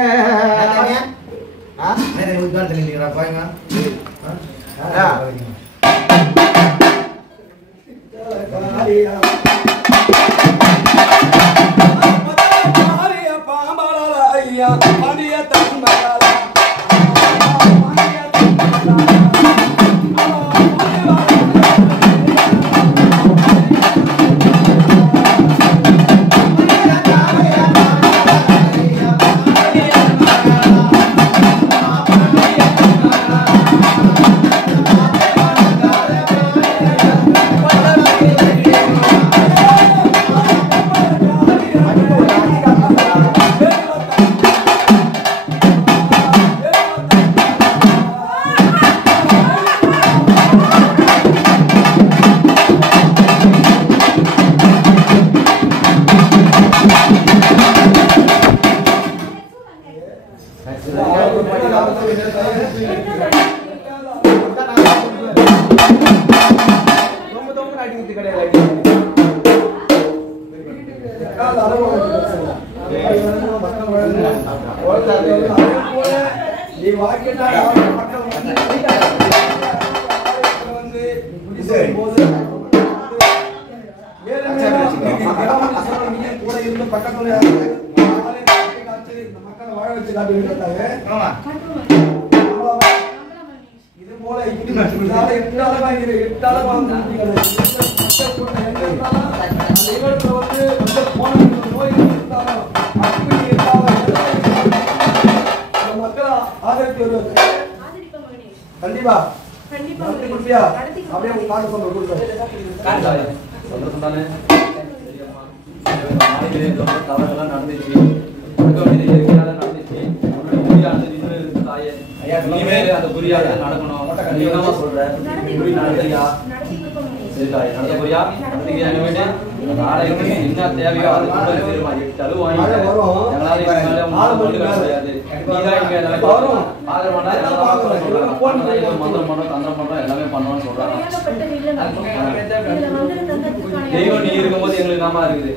தெய்வம் நீ இருக்கும்போது எங்களுக்கு நாம இருக்குது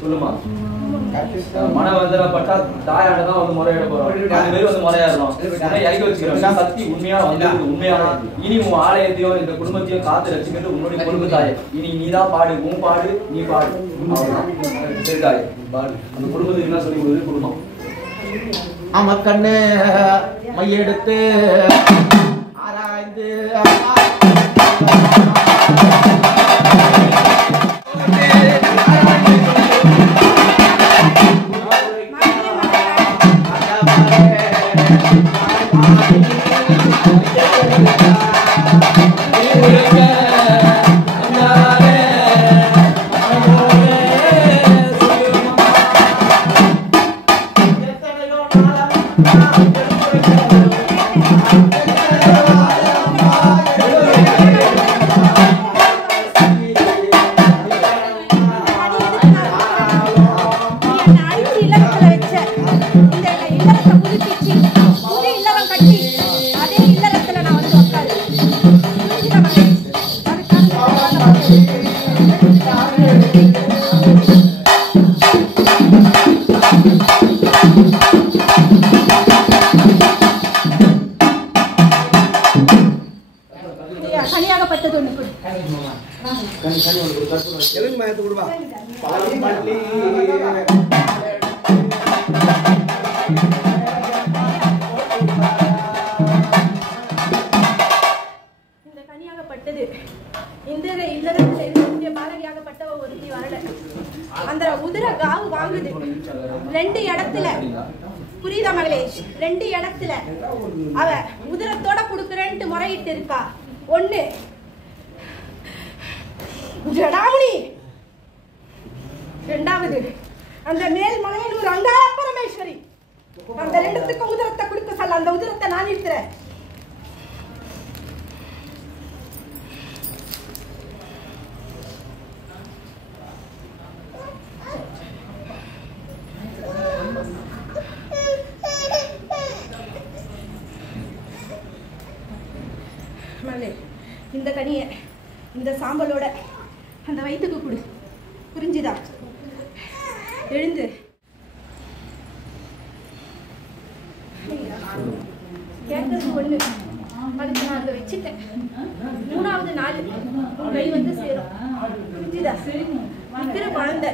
சொல்லுமா மன வந்தனப்பட்டா தாயாட தான் வந்து முறையிட போறோம். 2 பேர் வந்து முறையாடுறோம். இறக்கி வச்சுக்கிறோம். சக்தி உண்மையா வந்து உண்மையான இனி உன் ஆலயத்தையும் இந்த குடும்பத்தையும் காத்து ரசிக்கிறது உன்னுடைய பொறுப்பு தாயே. இனி நீ தான் பாடு, உன் பாடு நீ பாடு. சரி தாயே பாடு. அந்த குடும்பத்துக்கு என்ன சொல்லி கொடுக்குது குடும்பம். ஆமா கண்ணு மையெடுத்து ஆராய்ந்து அதே இல்லறத்துல நான் வந்து உட்காரு கனியாகப்பட்டது ஒண்ணு கொடு. எதுக்கு மயத்து கொடுப்பா இந்த கனியாகப்பட்டது இந்த இல்லறத்துல இருக்கக்கூடிய பாலகியாகப்பட்டவ ஒருத்தி வரல. அந்த உதிர காவு வாங்குது 2 இடத்துல. புரியுதா மகளேஷ்? 2 இடத்துல அவ உதிரத்தோட குடுக்கறேன்ட்டு முறையிட்டு இருக்கா. 1 ஜடாமுனி, 2வது அந்த மேல்மலையனூர் அங்காள பரமேஸ்வரி. அந்த 2த்துக்கும் உதிரத்தை கொடுக்க சொல்ல. அந்த உதிரத்தை நான் நிறுத்துறேன். இந்த கனியை இந்த சாம்பலோட அந்த வயிற்றுக்கு கொடு. புரிஞ்சுதா? எழுந்து கேட்டது 1. அதுக்கு நான் அதை வச்சுட்டேன். 3வது நாள் உன் கை வந்து சேரும். புரிஞ்சுதா? விக்கிற குழந்தை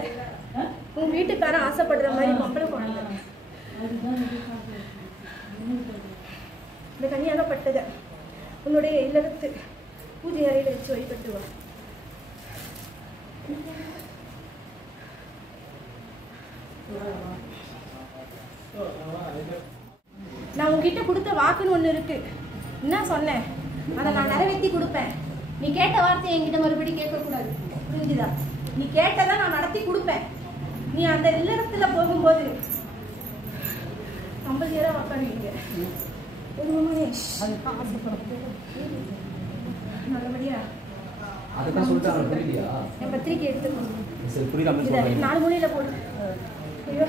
உன் வீட்டுக்காரன் ஆசைப்படுற மாதிரி பொம்பளை குழந்தை. இந்த கனியாகப்பட்டத உன்னுடைய இல்லத்து பூஜை அறையில வச்சு வழிபட்டு வா. நான் உன்கிட்ட கொடுத்த வாக்குன்னு ஒண்ணு இருக்கு. என்ன சொன்னேன்? அதை நான் நிறைவேற்றி கொடுப்பேன். நீ கேட்ட வார்த்தையை என்கிட்ட மறுபடியும் கேட்க கூடாது. புரிஞ்சுதா? நீ கேட்டதை நான் நடத்தி கொடுப்பேன். நீ அந்த இல்லறத்துல போகும்போது 50 பேரா உட்காருவீங்க. நல்லபடியா அதுதான் சொல்லிட்டாங்க. புரியலையா? என் பத்திரிக்கை எடுத்துக்கோ. சரி, புரியாம இதை 4 மூலையில போடு. ஐயோ,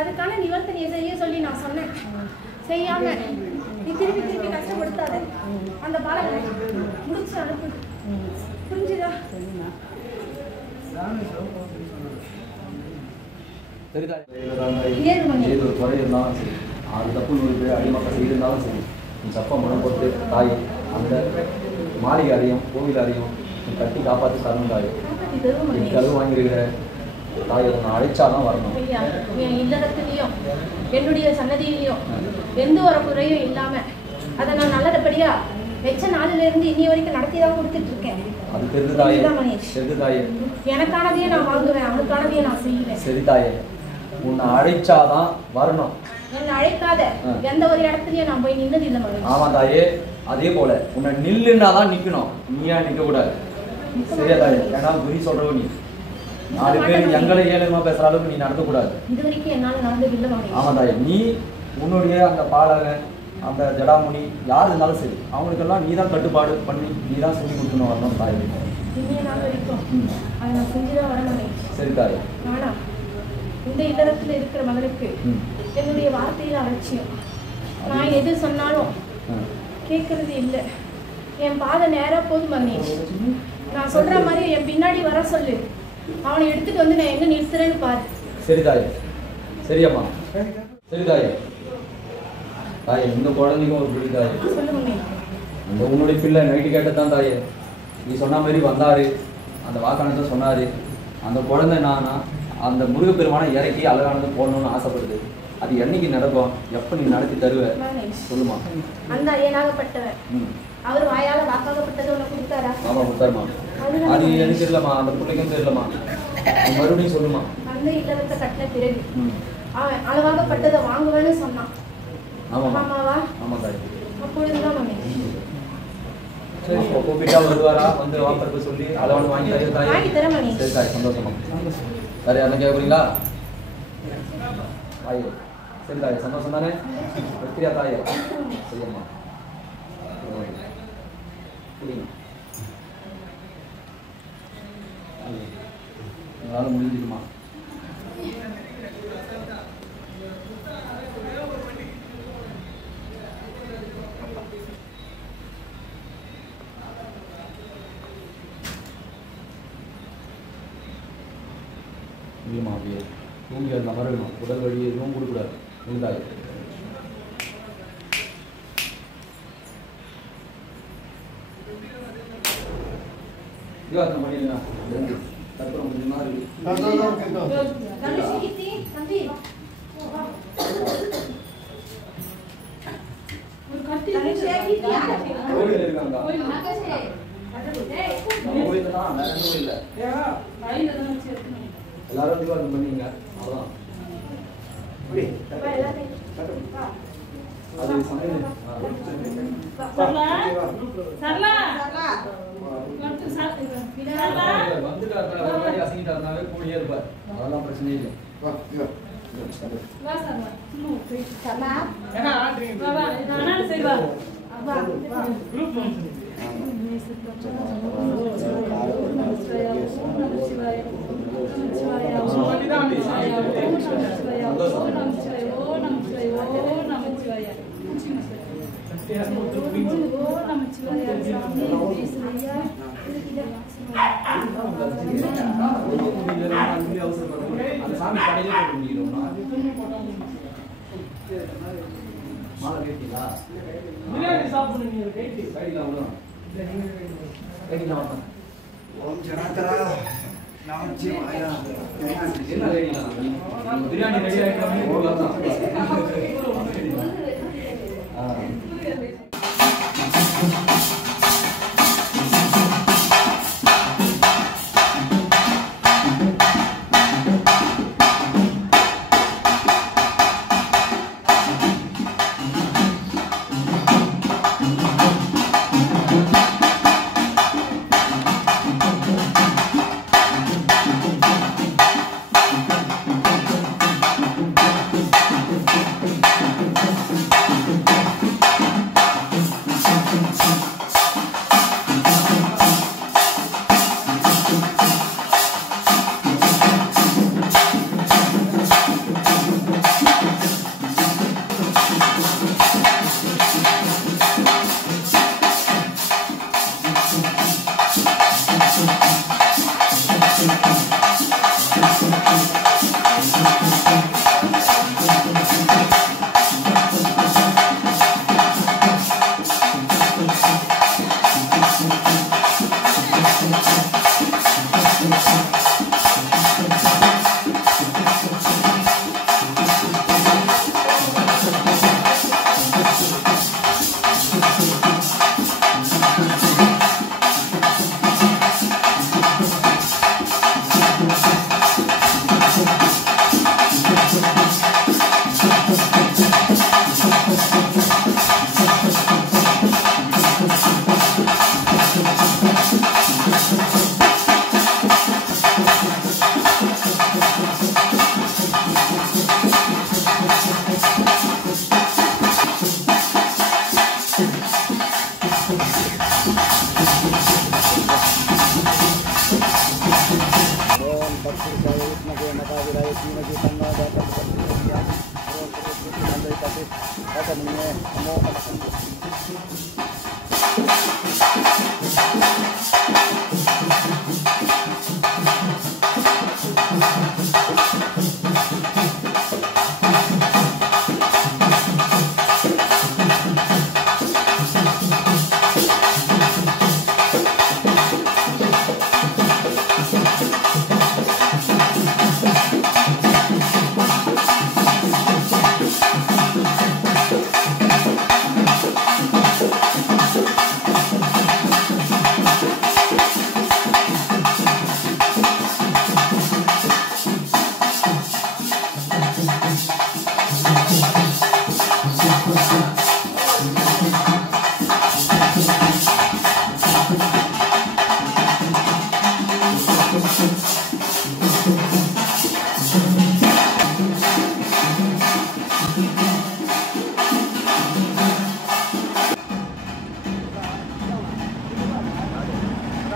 அதுக்கான நிவர்த்தனையை செய்ய சொல்லி நான் சொன்னேன். செய்யாம நீ திருப்பி திருப்பி கஷ்டப்படுத்தாத. அந்த பாலகனை முடிச்சு அனுப்பு. புரிஞ்சுதா? ஏதோ ஒரு குறை இருந்தாலும் சரி, அது தப்பு 100 பேர் அடிமக்கள் செய்திருந்தாலும் சரி, நீ தப்பை மனம் போட்டு தாய் அந்த மாளிகை அறியும் கோவில் அறியும் நீ கட்டி காப்பாற்றி தரணும். தாய் நீ கழுவு வாங்கியிருக்கிற தாய் அதை அழைச்சாதான் வரணும். என் இல்லறத்துலயும் என்னுடைய சன்னதியிலையும் எந்த ஒரு குறையும் இல்லாம அதை நான் நல்லபடியா வெச்ச நாளில இருந்து இன்னி வரைக்கும் நடத்திதான் கொடுத்துட்டு இருக்கேன். அது தெரிந்து தாயே, தெரிந்து தாயே. எனக்கானதையே நான் வாங்குவேன், அவனுக்கானதையே நான் செய்வேன். சரி தாயே, உன்னை அழைச்சாதான் வரணும். என்னை அழைக்காத எந்த ஒரு இடத்துலயும் நான் போய் நின்னது இல்லை மகன். ஆமா தாயே, அதே போல உன்னை நில்லுன்னாதான் நிக்கணும், நீயா நிக்க கூடாது. சரியா தாயே? ஏன்னா குறி சொல்றவ நீ 4 பேர் எங்களை ஏழமா பேசுற அளவுக்கு நீ நடத்த கூடாது. இது வரைக்கும் என்னால நடந்தது இல்லை மகன். ஆமா தாயே, நீ உன்னுடைய அந்த பாலகன் அந்த ஜடாமுனி யார் இருந்தாலும் சரி, அவங்களுக்கெல்லாம் நீ தான் கட்டுப்பாடு பண்ணி நீ தான் சொல்லி கொடுக்கணும் வரணும் தாய். இன்னைய நாள் வரைக்கும் அதை நான் செஞ்சுதான் வரணும். சரி தாயே. ஆனா இந்த இல்லறத்துல இருக்கிற மகனுக்கு என்னுடைய வார்த்தையில அலட்சியம். நான் எது சொன்னாலும் கேட்கறது இல்லை. என் பாதை நேரா போதும் மகனேஷ். நான் சொல்ற மாதிரி என் பின்னாடி வர சொல்லு. அவனை எடுத்துட்டு வந்து நான் எங்க நிறுத்துறேன்னு பாரு. சரி தாயே. சரியம்மா. சரி தாயே. தாயே, இந்த குழந்தைக்கும் ஒரு பிடி தாயே. சொல்லுங்க. அந்த உன்னுடைய பிள்ளை நைட்டு கேட்டதான் தாயே. நீ சொன்ன மாதிரி வந்தாரு, அந்த வாக்கானத்தை சொன்னாரு. அந்த குழந்தை நானா அந்த முருகப்பெருமானை இறக்கி அழகானது போடணும்னு ஆசைப்படுது. அது என்னைக்கு நடக்கும்? எப்ப நீ நடத்தி தருவ? சொல்லுமா. அந்த ஐயனாகப்பட்டவர் அவர் வாயால வாக்காகப்பட்டது உனக்கு கொடுத்தாரா? ஆமா, கொடுத்தாருமா. அது எனக்கு தெரியலமா, அந்த பிள்ளைக்கும் தெரியலமா. மறுபடியும் சொல்லுமா. அந்த இல்லறத்தை கட்டின பிறகு அவன் அளவாகப்பட்டதை வாங்குவேன்னு சொன்னான். ஆமாவா? ஆமா தாய். அப்பொழுதுதான் மம்மி சரி, கூப்பிட்டா வருவாரா? வந்து வாங்குறது சொல்லி அளவானு வாங்கி தரேன் மணி. சரி தாய், சந்தோஷமா. சரி, யாரும் கேட்குறீங்களா? தாயே. சரி தாயே, சந்தோஷம் தானே? வெற்றியா தாயே? சரியம்மா. உங்களால் முடிஞ்சுக்குமா? இல்லைம்மா, அப்படியே தூங்கி அந்த மறக்கணும். உடல் வழி எதுவும் கொடுக்கூடாது. இருந்தாரு தீபாவளி பண்ணிடலாம். கற்பூரம் கொஞ்சமா இருக்கு. கோவில் இருக்காங்க. கோவில் தான், வேற எதுவும் இல்லை. எல்லாரும் தீபாவளி பண்ணீங்க, அவ்வளோதான். அது சமையல் வந்துட்டாருனாவே அசங்கிட்டாருனாவே கூடியே இருப்பார். அதெல்லாம் பிரச்சனை இல்லை. ஏன்னா ஆட்ரிங்க குரூப் சாமி கடையிலே போட்டு முடிக்கிறோம்னா மாலை கேட்டீங்களா? பிரியாணி சாப்பிடுங்க கைட்டு கைடிலாம் விடும். கைடிலாம் வாங்க. ஓம் ஜனாதரா நமச்சிவாய. என்ன கைடிலாம்? பிரியாணி ரெடி ஆகிட்டோம்னே போகலாம்.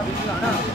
வீட்டுல